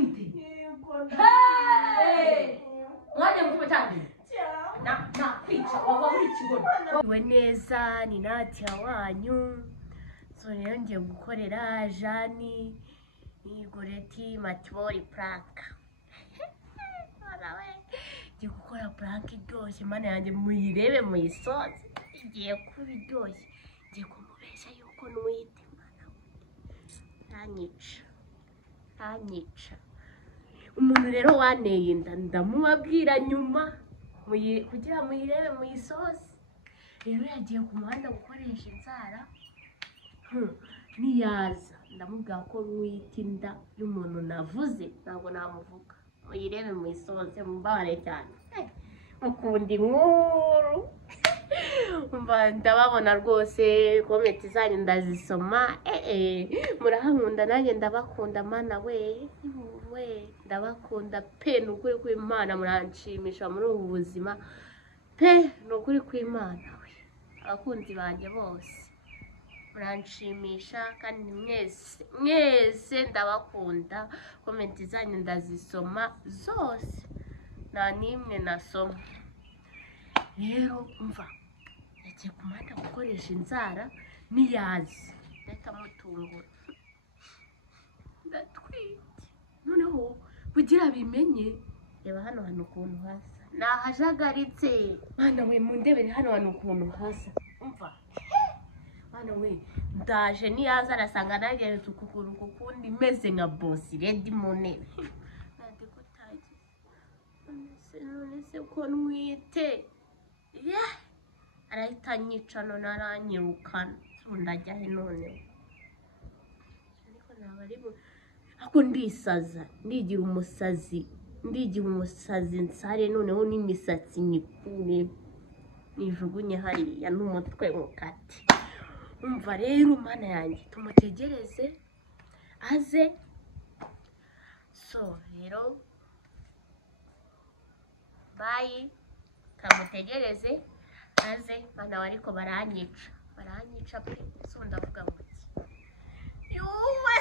uratwite mwajya mu cyane na kwica waba uri kigono we neza ni Nadia wanyu so rero ngiye gukorera Jani ni Goreti Matibori prank ngiye gukora prank iryoshye mana yanjye muyirebe muyisoze igiye kuba iryoshye ngiye kumubeshya yuko nwite anyica umuntu rero waneye inda ndamubabwira nyuma kugira muyirebe muyisoze rero yagiye ku muhanda gukoresha inzara niyaza ndamubwira ko nwite inda y'umuntu navuze ntabwo namuvuga muyirebe muyisoze mubare cyane mukunda inkuru ndababona rwose komenti zanyu ndazisoma murahankunda nanjye ndabakunda mana we ndabakunda pe nukuri kw'Imana muranshimisha muri ubu buzima pe nukuri kw'Imana we abakunzi banjye bose muranshimisha kandi mwese ndabakunda komenti zanyu ndazisoma zose nta nimwe nasoma rero umva yagiye ku muhanda gukoresha inzara niyazi reka mutungura ndatwite noneho kugira bimenye reba hano hantu ukuntu hasa nahajagaritse mwana we mundebere hano hantu ukuntu hasa umva mwana we ndaje niyaza arasanga nageretse ukuguru kukundi meze nka bosi redi mu ntebe nande kutagize none se ko nwite arahita anyica none aranyirukana ndajya he none ariko nabaribu ako ndisaza ndigira umusazi nsare noneho n'imisatsi nyikure nijugunye hariya n'umutwe mukati umva rero mana yanjye tumutegereze aze so rero bye kamutegereze aze mana ariko baranyica pe so ndavuga ngo yuwe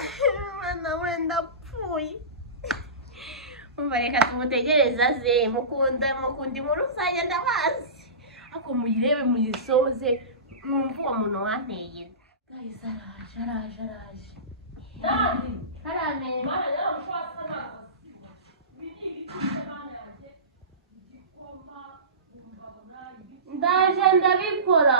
mana wenda pfuye umva reka tumutegereze aze mukunda inkuru zanjye ndabazi ako muyirebe muyisoze mwumva uwo muntu wanteye guys araje nani karame mana yamushwasa nako ndaje ndabikora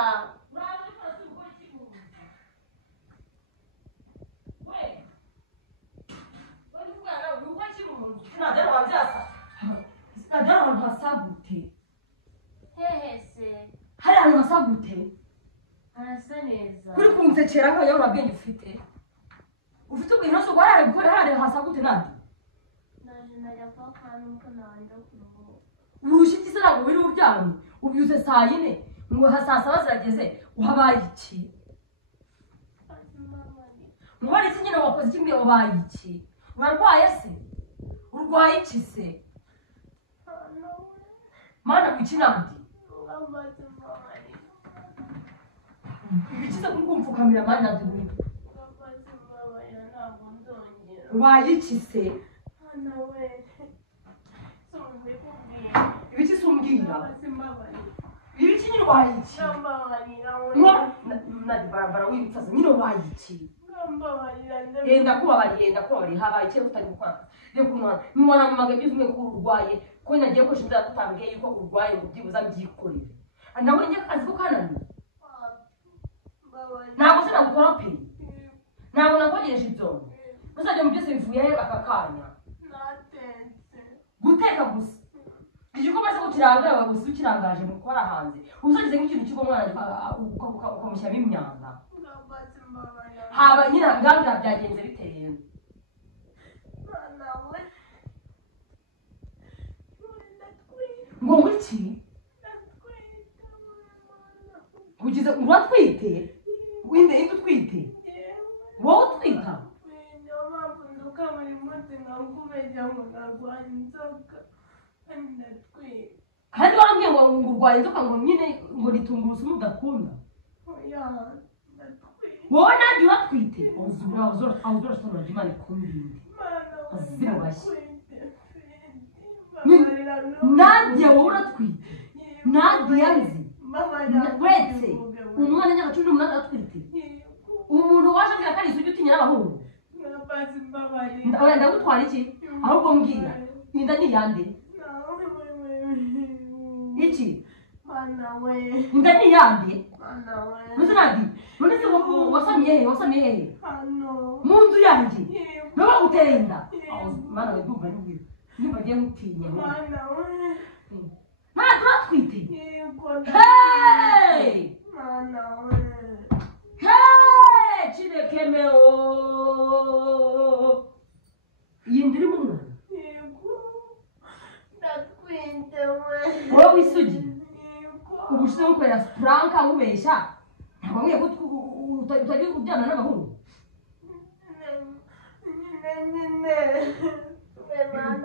hari ahantu hasa gute arasa neza kuri kunsekera nkaho yaba ubwenge ufite ubwenge so gwarare gukora hari hasa gute nandi ndaje najya kwa kantu nanda kuruhu urushiti se ntabwo wiri uryamye ubyuze saa yine ngo hasasa bazageze uhabaye iki mubari se nyine wakoze kimwe wabaye iki urarwaye se urwaye iki se mana kukinandi ibikiza kumfukamira mana ndumwe waye iki se ibiki sumbwira ibiki nyine waye iki barabara w'ibitsaza nyine waye iki yenda kubabarira habaye icyo utari gukora rero kumwana nimwana mamaga byuzumwe ko urwaye ko nagiye ko shinda kutambwiye yuko urwaye ngo byibuza mbyikorere nawe njye kazi ko kanani ntabwo se nagukora pe ntabwo nakogereje ibyo uzajya mu byose bivuye aka kanya guteka gusa igiko maze gukirangara gusa ukirangaje mu gukora hanze uzagize nk'ikintu cy'uko mwana ukamushyamo imyanda haba nyina nganga byagenze biteye ngo wiki kugize uratwite winde indi utwite wowe utwita kandi warambwiye ngo urwaye inzoka ngo nyine ngo nitungurusumu udakunda wowe nandi uratwite uzura Imana ikumbinde azira amashyi Nadia wowe uratwite Nadia nzi uretse umwana nyagacuri umunani atwite umuntu waje ambwira ko ari isugi utinya n'abahungu ndagutwara iki ahubwo mbwira inda ni yande iki inda ni yande muzi Nadia none se wasamiye hehe mu nzu yanjye naba uteye inda mana we ndumva n'ubwira niba agiye mutinya mana turatwite hey Chinekemeo yindiri mu mwana wowe isugi ubushize mukorera prank ubeshya ntabwo mwiye utagiye kubyana n'abahungu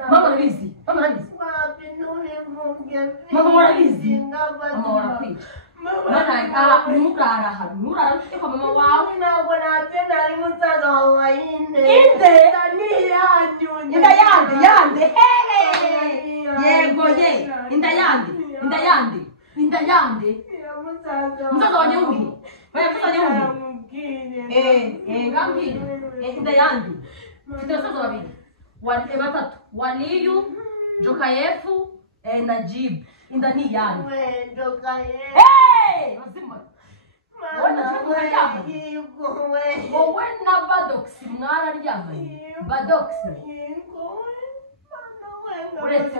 mama urabizi mama urabizi mama urakwica mana nturara hano nturara ufite kwa mama wawe ntabwo nabyo nari musaza wawe inde inda yande yego ye inda yande musaza wanjye wuri ngambwira inda yande mfite abasaza babiri batatu Waliyu Jokayefu Najib inda ni yande bazima wowe na Badox mwararyamanye Badox uretse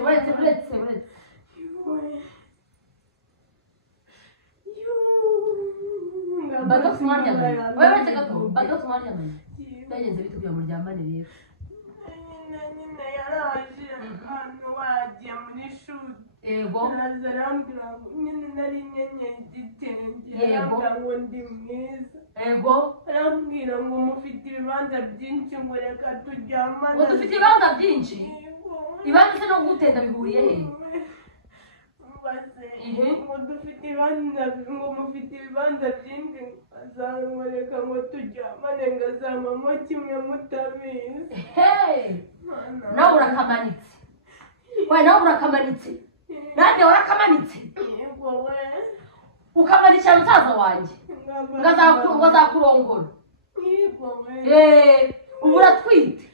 Badox mwararyamanye wowe uretse gato Badox mwararyamanye byagenze bite kugira ngo muryamane rero yaraje hano wagiye muri shuri arambwira ngo nyine nari nyenyeri igitenge arambwira ngo ndi mwiza arambwira ngo mufite ibibanza byinshi ngo reka turyamane ngo dufite ibibanza byinshi ibibanza se no gutenda bihuriye he ngo dufite ibibanza byinshi azamureka ngo turyamane ngazamamo kimwe mutabizi nawe urakamanitse nanjye warakamanitse ukamanitse musaza wanjye ngazakurongora ubu uratwite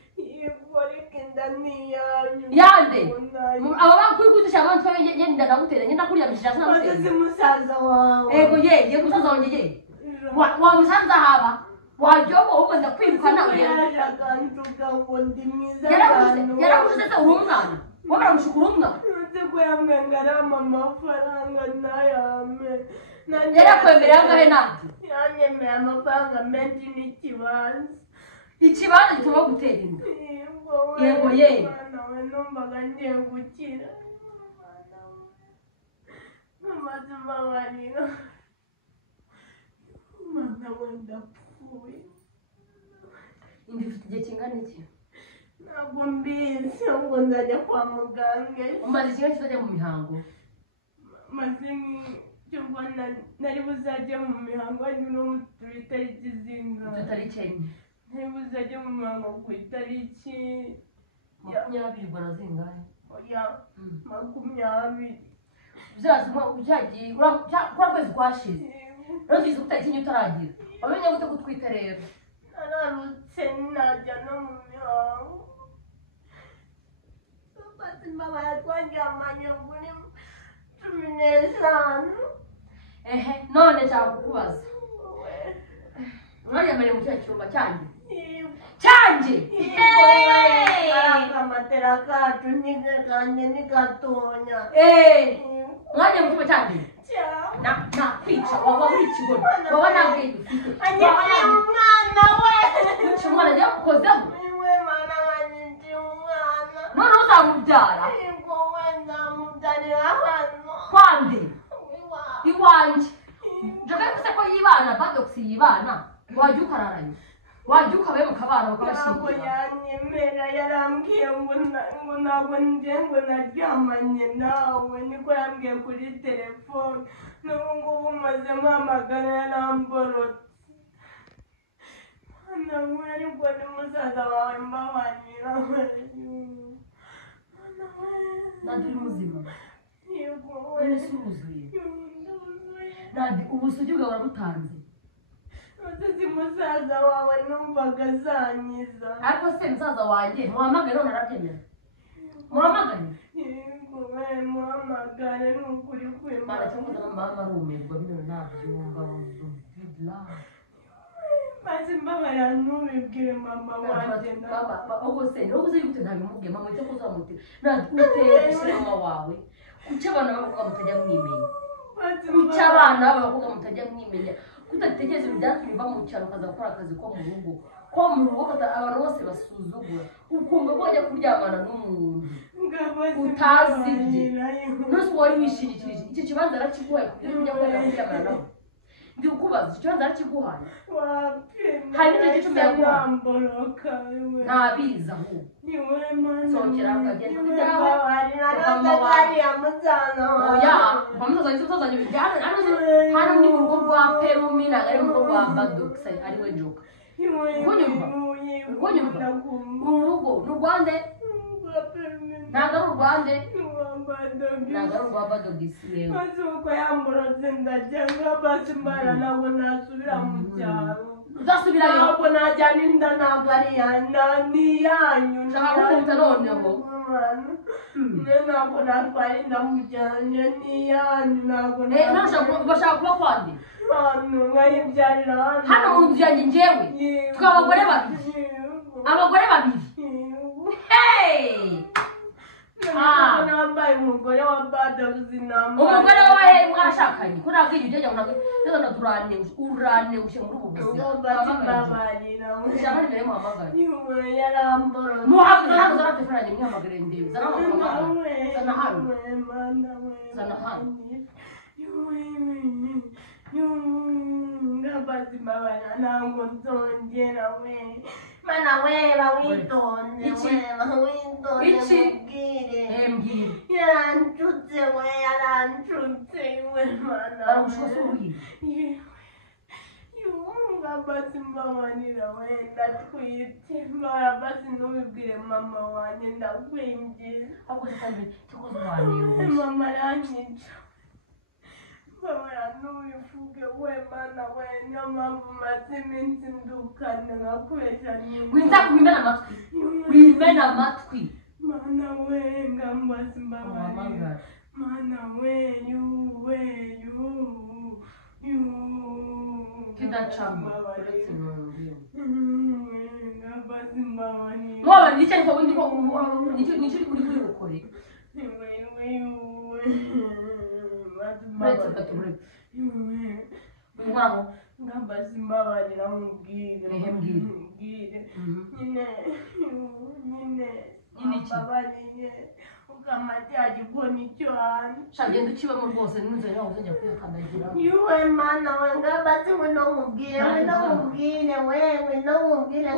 yande aba bakwikwitisha abantu ngenda ndagutera ngenda kuryamishira sinagutera musaza wawe ye musaza wanjye ye wa musaza haba wajyobo ubwo ndakwirukana yarakuze se uri umwana wowe baramushukura umwana ko yamwengarama amafaranga nayame yarakwemerera angahe nandi yanyemerera amafaranga menshi ikibanza gituma gutera inda yego ye nawe numvaga ngiye gukira amaze mbabarira umwana we ndapfuye indi ufite igihe kingana iki ntabwo mbizi ahubwo nzajya kwa muganga umaze ikigo kizajya mu mihango maze nk'icyo mbona nari buzajya mu mihango ari no mu itariki zingahe itariki enye nari buzajya mu mihango ku itariki 20 ubwo na zingahe oya 20 byazuma ujagiye kuri kwezi kwashize rero ngize utariki enye utaragira wamenye gute gutwita rero nararutse najya no mu mihango ubuzima bayatwanjyamanye kuri 15 none nshaka kukubaza mwaryamanye mu cya cyumba cyanjye akamatera kacu kanjye ni gatonya mwagiye mu cyumba cyanjye nakwica waba uri ikigoni waba nabwiye ufite umwana we umwana ajya kukozamo we mana wanjye umwana none uzamubyara nzamubyarira hano kwande iwanjye njoga kuse ko yibana Badox yibana wajya ukararanye wajya ukabaye mu kabana ntabwo yanyemera yarambwiye ngo ntabwo njye ngo naryamanye nawe niko yambwiye kuri telefone n'ubu ngubu maze mpamagara yaramborotse mwana we ariko ni musaza wawe mbabarira Naduri muzima. Yego. Urisuzuye. Nadi ubusugi bwawe warabutanze. Uzi musaza wawe numvaga zanyiza. Ariko se musaza wanjye muhamagare none arabyemera. Muhamagare. Yego muhamagare n'ukuri kwema. Mara cyangwa mama rumirwa bino ntabyumva bidla. Maze mbabara ntubibwire mama wanjye Baba ubwo se no uzi gute ntabimubwiye mama cyo kuzamuti. Nadi uteye mama wawe. Kuki abana bavuga mutajya mwimenya? Kuki abana bavuga mutajya mwimenya? Kutatekereza ibyatumye uva mu cyaro ukaza gukora akazi ko mu rugo. Ko mu rugo abantu bose basuzugura. Ukumva ko wajya kuryamana n'umuntu utazibye. Nose wari wishingikirije icyo kibanza arakiguhaye kugira ujya kuryamana nawe. Ndi ukubaza icyo kibanza arakiguhaye. Hari n'icyo gicumbi yaguhaye. Ntabiza aho. Sokera ukagenda kujyawe. Oya, bamuzanye bijyana. Hano ni mu rugo rwa Perumi ntabwo ari mu rugo rwa Badox ariwe Joka. Kunyumva? Urugo ni urwande? Ntabwo ari urwande? Ntabwo ari urwa Badox yewe. Maze uko yamburotse ndajya basi mbara ntabwo nasubira mu cyaro. Udasubirayo? Ntabwo najyana inda ntabwo ari ni yanyu. Nshaka kumva noneho. Ntabwo natwara inda mujyanye ni yanyu ntabwo. Bashaka kuba kwande? Hano nkayibyarira hano. Hano mu nzu yanjye njyewe? Twe abagore babiri? Abagore babiri? Hey! Nambaye umugore wa Badabuzi nambaye. Umugore wawe mwashakanye ko ntabwo iyo ujya ntabwo urane ushe muri ubu buzima. Babarira. Ushaka nimero muhamagara. Yaramboro. Muhamagara zana telefone yanjye mwihamagare ndebe. Zana muhamagara. Zana hano. Zana hano. Ngabazi mbabana ntabwo nzongera we. Mana we bawitonde we bawitonde mubwire. Mbwire. Yarantutse we mana. Aragushose uruhi. Ngabazi mbabanira we ndatwite. Basi ntubibwire mama wanjye ndakwinjiza. Ahubwo se kandi cyokoze wanjye. Mama aranyica. Bamara ntubivuge we mana we niyo mpamvu maze iminsi ndukana nkakoresha nyine. Winza kubimena amatwi. Wimena amatwi. Mana we ngambazi mbabarira. Mana we Kidacamo. Uretse n'undi. Ngambazi mbabarira. Wowe nicyo ariko windi ko nicyo uri kubikore. Wow. Ngambazi mbabarira mubwire. Mbwire. Nyine mbabarire. Ukamajya gikoni cyo hantu. Shagenda ukibamo rwose n'inzira yawe uzajya kwikandagira. Yuwe mana we ngabazi we no mubwire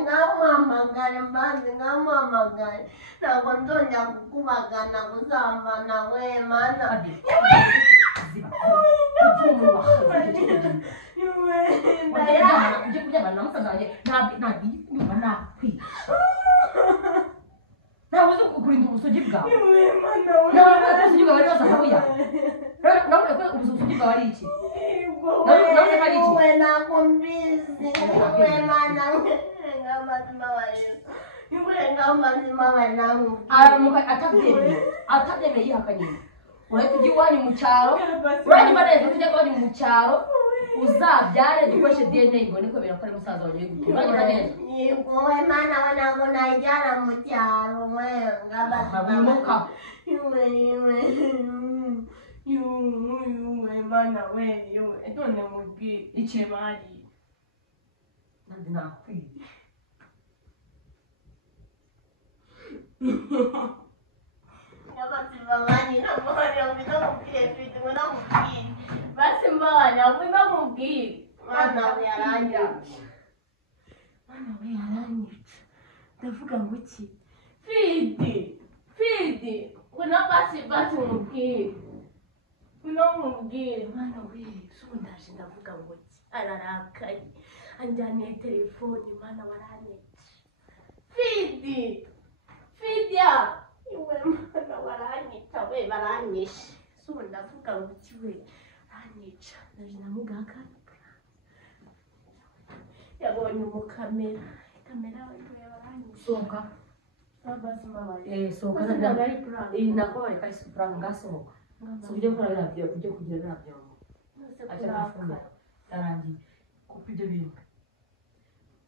ngamuhamagare mbanze ngamuhamagare. Ntabwo nzongera kukubagana kuzambana we mana. Ntabwo uzi kurinda ubusugi bwawe. Ntabwo ubusugi bwawe ari bose akabuya. Ntabwo ubusugi bwawe ari iki? Ntabwo mbizi. Aramuka atabyemeye yihakanye. Urahita ujya iwanyu mu cyaro. Uranyuma neza ujya iwanyu mu cyaro. Uzabyare dukoreshe DNA ngo niko birakora musaza wawe gutura. Uranyuma neza. Yego we mana we ntabwo najyana mu cyaro we Bimuka. Yuwe mana we none mubwire iki bari. Nandi nakwiye. Ngabazi babani namubwire basi mbana wima mubwire. Mana we yaranyitse. Ndavuga ngo iki? Fidi wena basi mubwire. Mubwire mana we suko ndaje ndavuga ngo iki? Ararakaye anjaniye telefoni mana waranyitse. Fidi iwe mana waranyitse we aranyishe so ndavuga ngo kiwe aranyica naje namugaka yabonye umukamera kamera baranyishe soka abazima bari soka nako bari kasi prank ngasohoka so byo kora nabyo byo kugira nabyo acha kufunda tarangi kupa ibyo bintu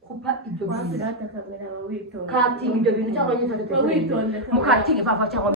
kupa ibyo bintu kamera witonda katinga ibyo bintu cyangwa nyine witonda mukatinga papa cyangwa